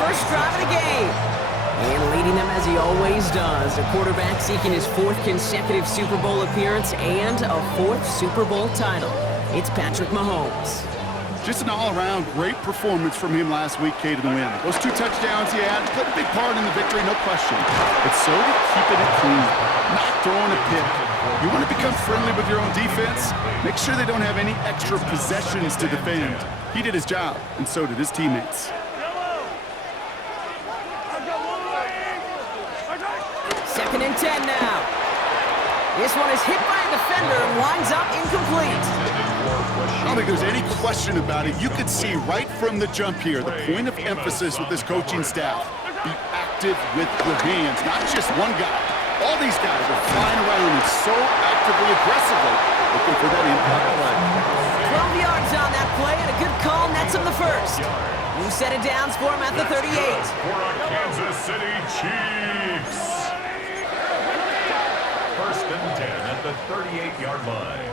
First drive of the game. And leading them as he always does, a quarterback seeking his 4th consecutive Super Bowl appearance and a 4th Super Bowl title. It's Patrick Mahomes. Just an all-around great performance from him last week, Kate, in the win. Those 2 touchdowns he had played a big part in the victory, no question. But so did keeping it clean, not throwing a pick. You want to become friendly with your own defense? Make sure they don't have any extra possessions to defend. He did his job, and so did his teammates. Second and 10 now. This one is hit by a defender and winds up incomplete. I don't think there's any question about it. You could see right from the jump here, the point of emphasis with this coaching staff. Be active with your hands, not just one guy. All these guys are flying around and so actively, aggressively looking for that impact play. 12 yards on that play and a good call nets him the first. New set of downs for him at the 38. For our Kansas City Chiefs. First and 10 at the 38-yard line.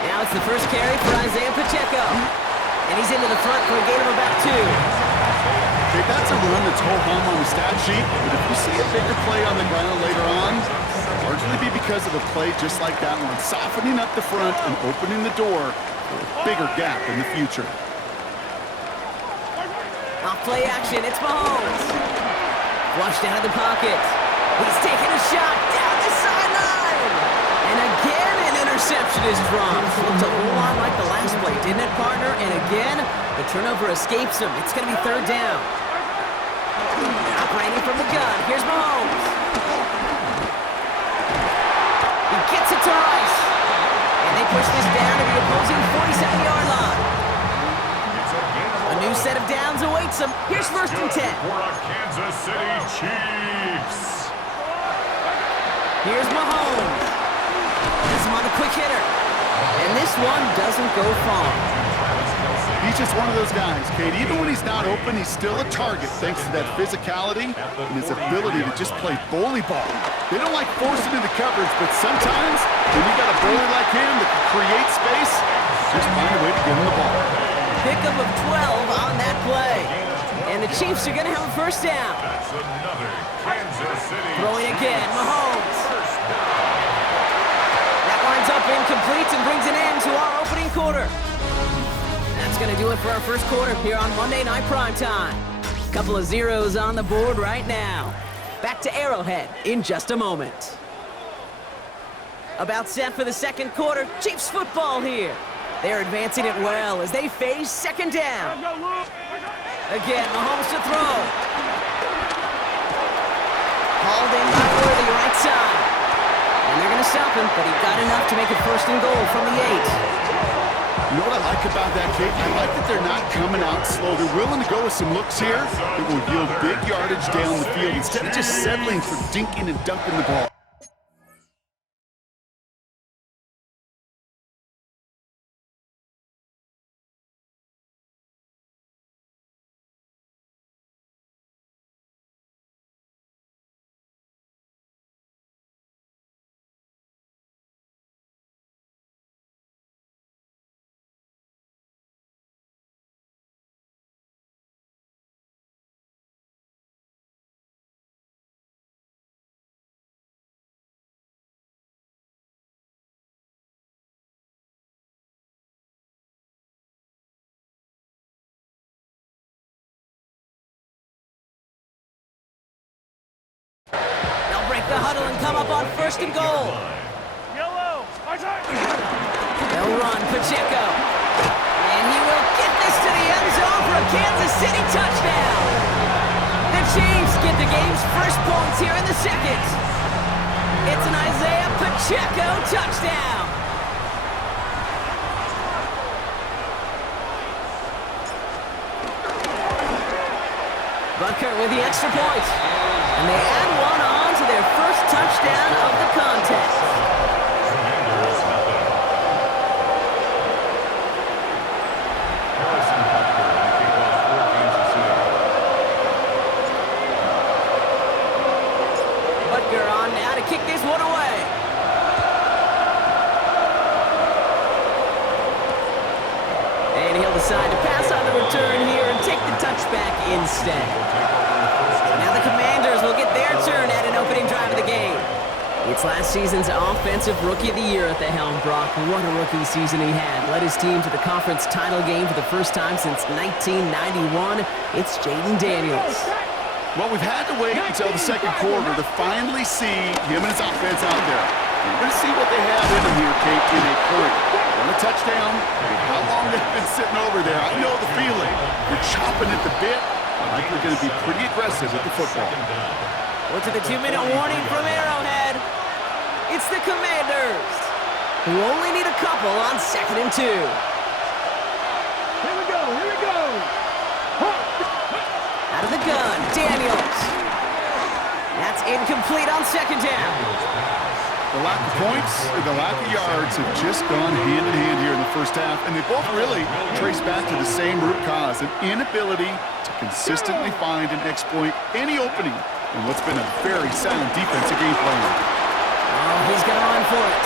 Now it's the first carry for Isaiah Pacheco. And he's into the front for a gain of about 2. Okay, that's a run that's ho-hum on the stat sheet, but if you see a bigger play on the ground later on, largely be because of a play just like that one, softening up the front and opening the door for a bigger gap in the future. Off play action, it's Mahomes. Flushed out of the pocket. He's taking a shot down the sideline. And again, an interception is dropped. Looked a whole lot like the last play, didn't it, partner? And again, the turnover escapes him. It's going to be 3rd down. Operating from the gun, here's Mahomes. He gets it to Rice. And they push this down to the opposing 47-yard line. A new set of downs awaits him. Here's 1st and 10. For our Kansas City Chiefs. Here's Mahomes. Has him on a quick hitter. And this one doesn't go far. He's just one of those guys, Kate. Even when he's not open, he's still a target thanks to that physicality and his ability to just play bully ball. They don't like forcing into coverage, but sometimes when you got a bowler like him that can create space, just find a way to get him the ball. Pickup of 12 on that play. And the Chiefs are going to have a first down. That's another Kansas City. Throwing again, Mahomes. That winds up incomplete and brings an end to our opening quarter. That's going to do it for our first quarter here on Monday Night Primetime. Couple of zeros on the board right now. Back to Arrowhead in just a moment. About set for the second quarter. Chiefs football here. They're advancing it well as they face 2nd down. Again, Mahomes to throw. Hauled in by Worthy, right side. And they're going to stop him, but he got enough to make it 1st and goal from the 8. You know what I like about that, Kate? I like that they're not coming out slow. They're willing to go with some looks here that will yield big yardage down the field instead of just settling for dinking and dunking the ball. The huddle and come up on 1st and goal. Yellow. They'll run Pacheco. And he will get this to the end zone for a Kansas City touchdown. The Chiefs get the game's first points here in the second. It's an Isaiah Pacheco touchdown. Butker with the extra point. And they add one on to their first touchdown of the contest. Butker on now to kick this one away. decide to pass on the return here and take the touchback instead. So now the Commanders will get their turn at an opening drive of the game. It's last season's Offensive Rookie of the Year at the helm, Brock. What a rookie season he had. Led his team to the conference title game for the first time since 1991. It's Jaden Daniels. Well, we've had to wait until the second quarter to finally see him and his offense out there. We're going to see what they have in them here, Kate, in a hurry. Want a touchdown? How long they've been sitting over there. I know the feeling. You're chopping at the bit. I think they're going to be pretty aggressive with the football. We're to the 2-minute warning from Arrowhead. It's the Commanders, who only need a couple on 2nd and 2. Here we go, here we go. Out of the gun, Daniels. That's incomplete on 2nd down. The lack of points and the lack of yards have just gone hand in hand here in the first half, and they both really trace back to the same root cause, an inability to consistently find and exploit any opening in what's been a very sound defensive game plan. Oh, he's going to run for it.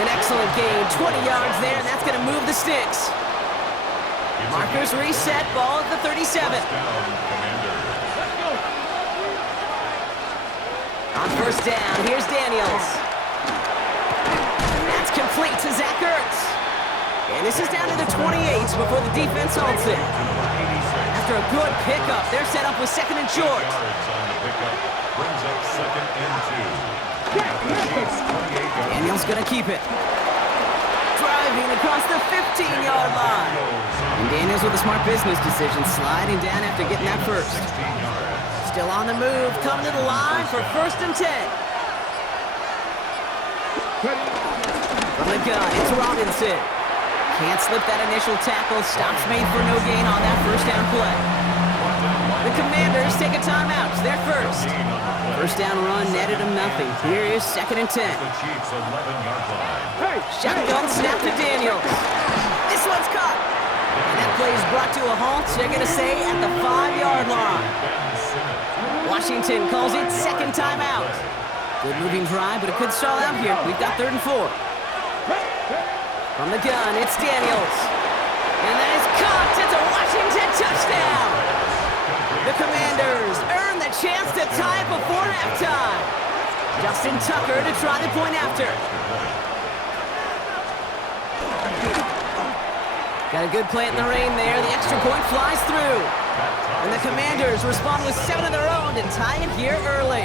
An excellent gain, 20 yards there, and that's going to move the sticks. Markers reset, ball at the 37. On 1st down, here's Daniels. That's complete to Zach Ertz. And this is down to the 28 before the defense halts it. After a good pickup, they're set up with 2nd and short. Brings up 2nd and 2. Daniels gonna keep it. Driving across the 15-yard line. And Daniels with a smart business decision, sliding down after getting that first. Still on the move, coming to the line for 1st and 10. From the gun, it's Robinson. Can't slip that initial tackle. Stops made for no gain on that 1st down play. The Commanders take a timeout. It's their first. 1st down run netted them nothing. Here is 2nd and 10. Shotgun snap to Daniels. This one's caught. And that play is brought to a halt. They're going to say at the 5-yard line. Washington calls it 2nd timeout. Good moving drive, but it could stall out here. We've got 3rd and 4. From the gun, it's Daniels. And that is caught. It's a Washington touchdown. The Commanders earn the chance to tie it before halftime. Justin Tucker to try the point after. Got a good play in the rain there. The extra point flies through. And the Commanders respond with 7 of their own and tie it here early.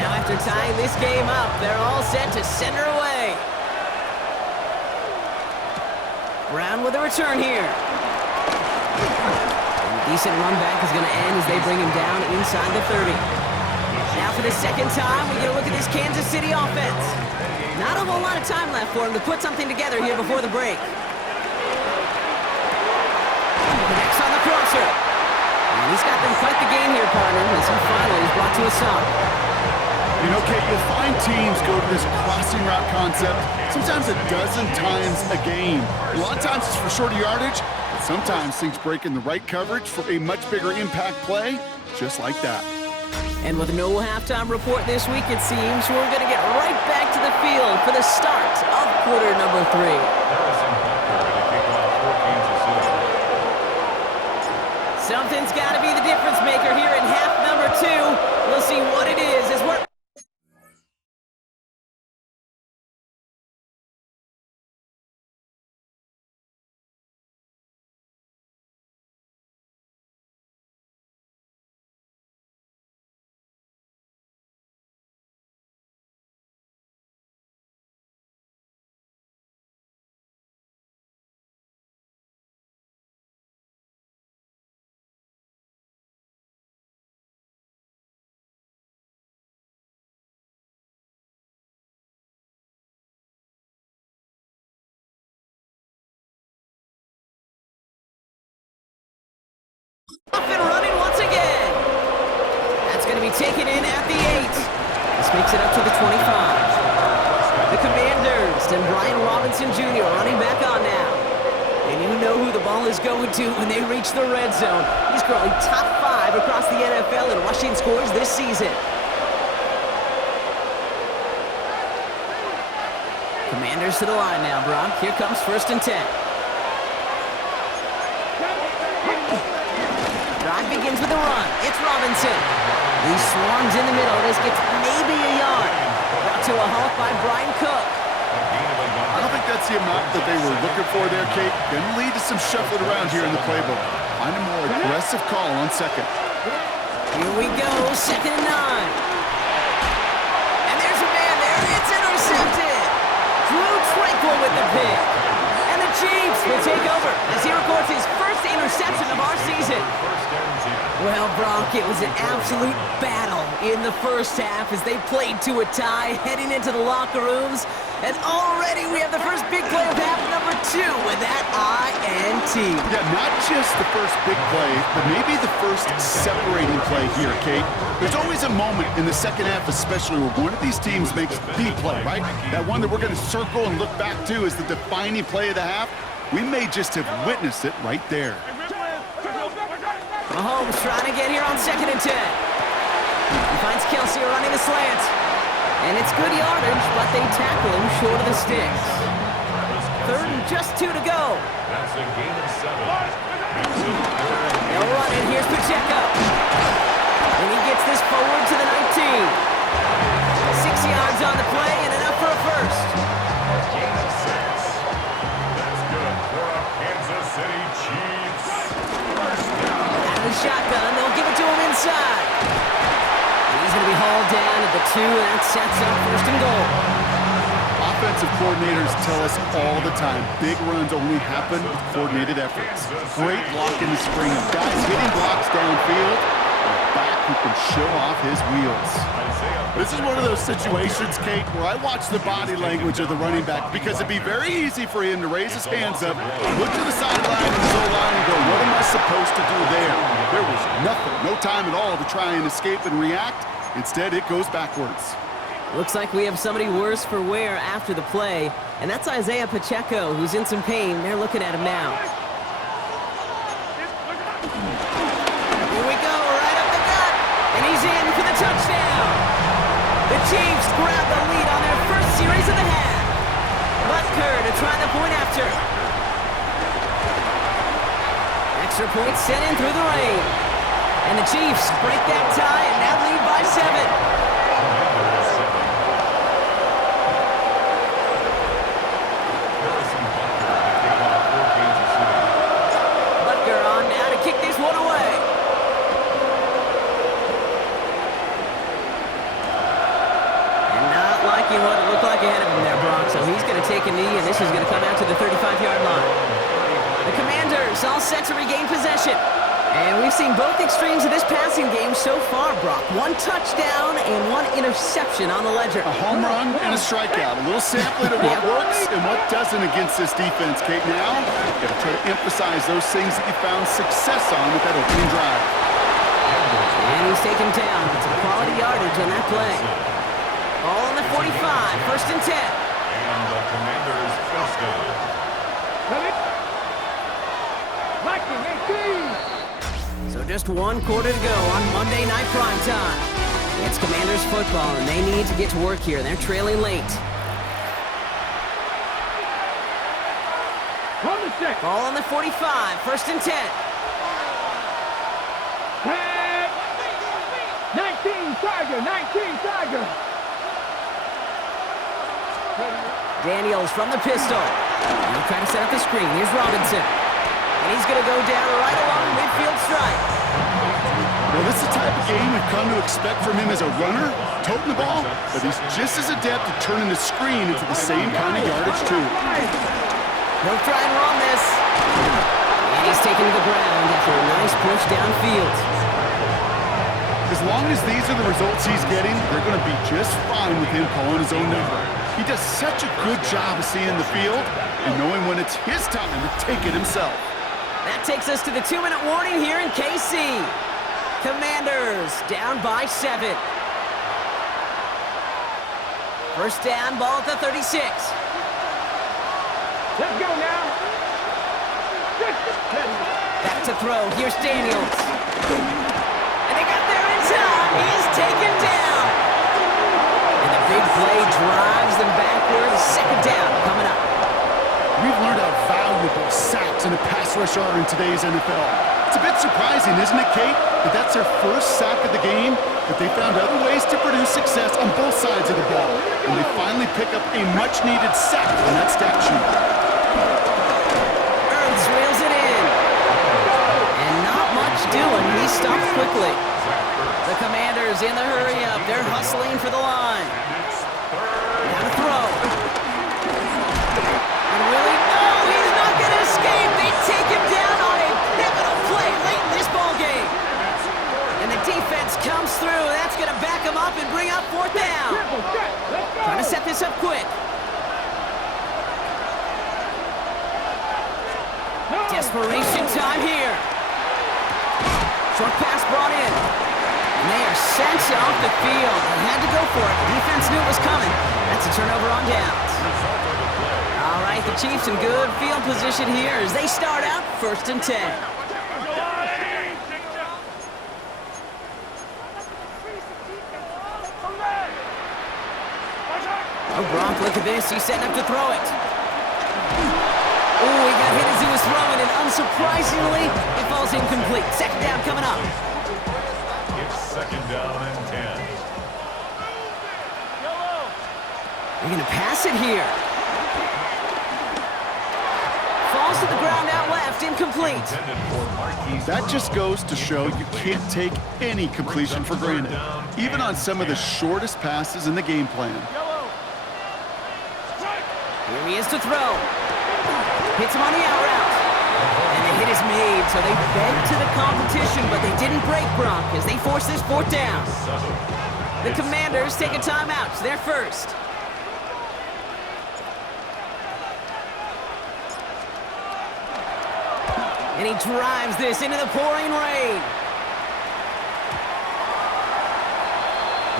Now after tying this game up, they're all set to send her away. Brown with a return here. And a decent run back is going to end as they bring him down inside the 30. Now for the 2nd time, we get a look at this Kansas City offense. Not a whole lot of time left for him to put something together here before the break. Connects on the crosser. And he's got them quite the game here, partner, as he finally is brought to a stop. You know, Kate, you'll find teams go to this crossing route concept sometimes a dozen times a game. A lot of times it's for shorter yardage, but sometimes things break in the right coverage for a much bigger impact play, just like that. And with no halftime report this week, it seems we're going to get right back to the field for the start of quarter number 3. Something's got to be the difference maker here in half number 2. We'll see what it is as we're... Off and running once again. That's going to be taken in at the 8. This makes it up to the 25. The Commanders and Brian Robinson Jr. running back on now. And you know who the ball is going to when they reach the red zone. He's currently top 5 across the NFL in rushing scores this season. Commanders to the line now, Brock. Here comes 1st and 10. Drive begins with a run. It's Robinson. He swarms in the middle. This gets maybe a yard. Brought to a halt by Brian Cook. I don't think that's the amount that they were looking for there, Kate. Going to lead to some shuffling around here in the playbook. Find a more aggressive call on 2nd. Here we go, 2nd and 9. And there's a man there. It's intercepted. Drew Tranquil with the pick. And the Chiefs will take over as he records his first interception of our season. Well, Brock, it was an absolute battle in the first half as they played to a tie, heading into the locker rooms. And already we have the first big play of half number 2 with that INT. Yeah, not just the first big play, but maybe the first separating play here, Kate. There's always a moment in the second half, especially where one of these teams makes the play, right? That one that we're going to circle and look back to as the defining play of the half. We may just have witnessed it right there. Mahomes trying to get here on 2nd and 10. He finds Kelsey running the slant. And it's good yardage, but they tackle him short of the sticks. 3rd and just 2 to go. That's a gain of 7. They'll run it. Here's Pacheco. And he gets this forward to the 19. 6 yards on the play and enough for a first. Gain of 6. That's good for a Kansas City Chiefs. First down. Out of the shotgun, they'll give it to him inside. He's going to be hauled down at the 2, and that sets up 1st and goal. Offensive coordinators tell us all the time, big runs only happen with coordinated efforts. Great block in the spring of guys hitting blocks downfield, and a back who can show off his wheels. This is one of those situations, Kate, where I watch the body language of the running back because it'd be very easy for him to raise his hands up, look to the sideline and his O-line and go, what am I supposed to do there? There was nothing, no time at all to try and escape and react. Instead, it goes backwards. Looks like we have somebody worse for wear after the play, and that's Isaiah Pacheco, who's in some pain. They're looking at him now. Here we go, right up the gut, and he's in for the touchdown. The Chiefs grab the lead on their first series of the half. Butker to try the point after. Extra point sent in through the rain. And the Chiefs break that tie and now lead by 7. Butker on now to kick this one away. And not liking what it looked like ahead of him there, Brock. So he's going to take a knee, and this is going to come out to the 35-yard line. The Commanders all set to regain possession. And we've seen both extremes of this passing game so far, Brock. 1 touchdown and 1 interception on the ledger. A home run and a strikeout. A little sampling of what works and what doesn't against this defense, Kate. Now, you've got to try to emphasize those things that you found success on with that opening drive. And he's taken down. It's a quality yardage on that play. Ball on the 45, 1st and 10. And the Commanders first down. So just 1 quarter to go on Monday Night Primetime. It's Commanders football, and they need to get to work here. They're trailing late. Ball on the 45, 1st and 10. 19 Tiger. Daniels from the pistol. And he'll try to set up the screen. Here's Robinson. And he's going to go down right along midfield strike. Well, this is the type of game we've come to expect from him as a runner, toting the ball, but he's just as adept at turning the screen into the same kind of yardage, too. He'll try and run this. And he's taken to the ground after a nice push downfield. As long as these are the results he's getting, they're going to be just fine with him calling his own number. He does such a good job of seeing the field and knowing when it's his time to take it himself. That takes us to the 2-minute warning here in KC. Commanders down by 7. First down, ball at the 36. Let's go now. Back to throw. Here's Daniels. And they got there in time. He is taken down. And the big play drives them backwards. 2nd down. rush are in today's NFL. It's a bit surprising, isn't it, Kate, that that's their first sack of the game, but they found other ways to produce success on both sides of the ball, and they finally pick up a much-needed sack on that stat sheet. Ernst reels it in. And not much doing. He stops quickly. The Commanders in the hurry-up. They're hustling for the line. Now to throw. And Willie, no, he's not going to escape. They take him down on a pivotal play late in this ballgame. And the defense comes through. That's going to back him up and bring up fourth down. Trying to set this up quick. Desperation time here. Short pass brought in. And they are sent off the field. They had to go for it. Defense knew it was coming. That's a turnover on downs. All right, the Chiefs in good field position here as they start out 1st and 10. Oh, Gronk, look at this. He's setting up to throw it. Oh, he got hit as he was throwing, and unsurprisingly, it falls incomplete. Second down coming up. It's 2nd down and 10. They're going to pass it here. Falls to the ground out left, incomplete. That just goes to show you can't take any completion for granted, even on some of the shortest passes in the game plan. Here he is to throw. Hits him on the out route. And the hit is made, so they bent to the competition, but they didn't break Gronk as they force this fourth down. The Commanders take a timeout. They're first. And he drives this into the pouring rain.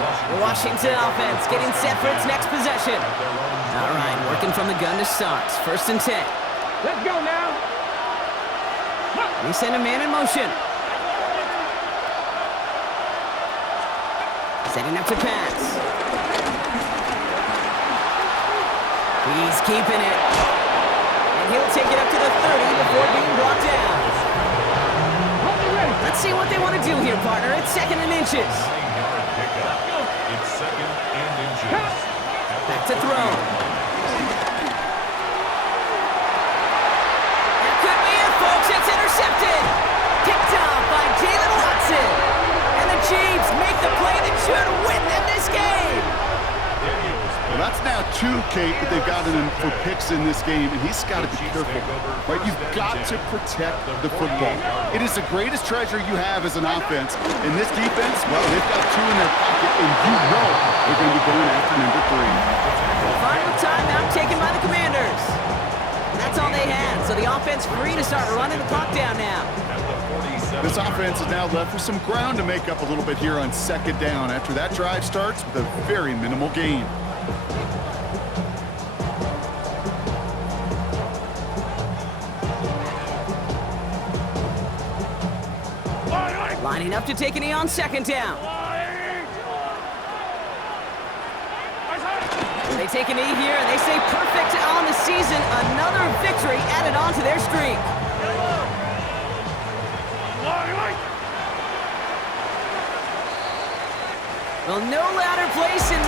The Washington offense getting set for its next possession. All right, working from the gun to start. 1st and 10. Let's go now. They send a man in motion. Setting up to pass. He's keeping it. And he'll take it up to the 30 before being brought down. Let's see what they want to do here, partner. It's 2nd and inches. It's 2nd and inches. Back to throw. That could be it, folks. It's intercepted. Picked off by Jalen Watson. And the Chiefs make the play that should win them this game. Well, that's now 2, Kate, that they've gotten in for picks in this game, and he's got to be careful. Right? You've got to protect the football. It is the greatest treasure you have as an offense. And this defense, well, they've got 2 in their pocket, and you know they're going to be going after number 3. Final timeout taken by the Commanders. And that's all they had, so the offense free to start running the clock down now. This offense is now left with some ground to make up a little bit here on 2nd down after that drive starts with a very minimal gain. Lining up to take a knee on 2nd down. They take a knee here, and they say perfect on the season. Another victory added on to their streak. Well, no louder place in